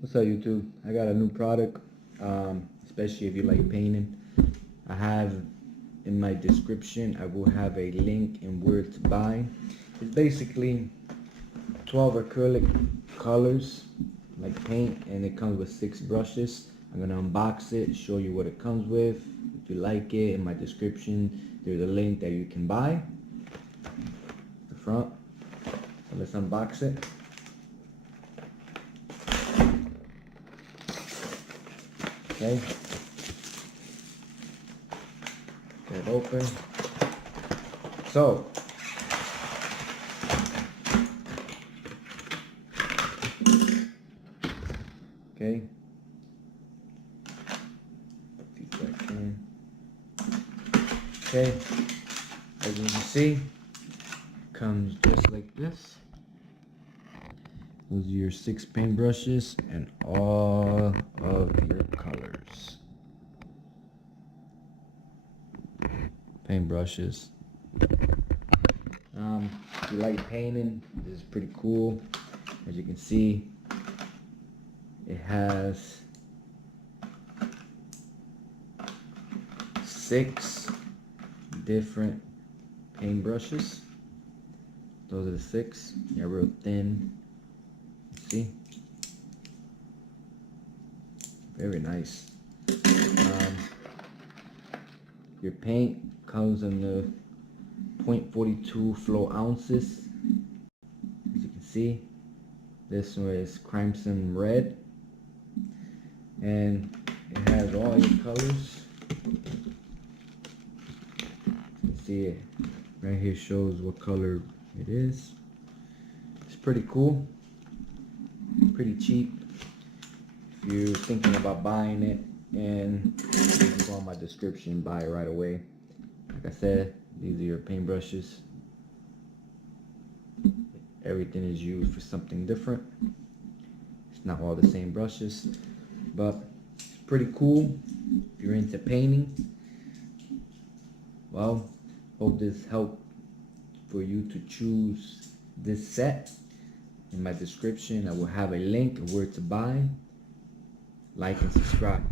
What's up, YouTube? I got a new product, especially if you like painting. I have in my description, I will have a link and where to buy. It's basically 12 acrylic colors, like paint, and it comes with 6 brushes. I'm gonna unbox it, show you what it comes with. If you like it, in my description, there's a link that you can buy. The front. So let's unbox it. Okay. Get it open. So, okay. Feed back in. Okay. As you can see, comes just like this. Those are your 6 paintbrushes and all of your colors. Paintbrushes. If you like painting, this is pretty cool. As you can see, it has 6 different paintbrushes. Those are the 6. They're real thin. See? Very nice. Your paint comes in the 0.42 flow ounces. As you can see, this one is crimson red, and it has all your colors. You can see it right here, shows what color it is. It's pretty cool, pretty cheap. If you're thinking about buying it, and you can go on my description, buy it right away. Like I said, these are your paintbrushes. Everything is used for something different. It's not all the same brushes, but it's pretty cool if you're into painting. Well, hope this helped for you to choose this set. In my description, I will have a link of where to buy. Like and subscribe.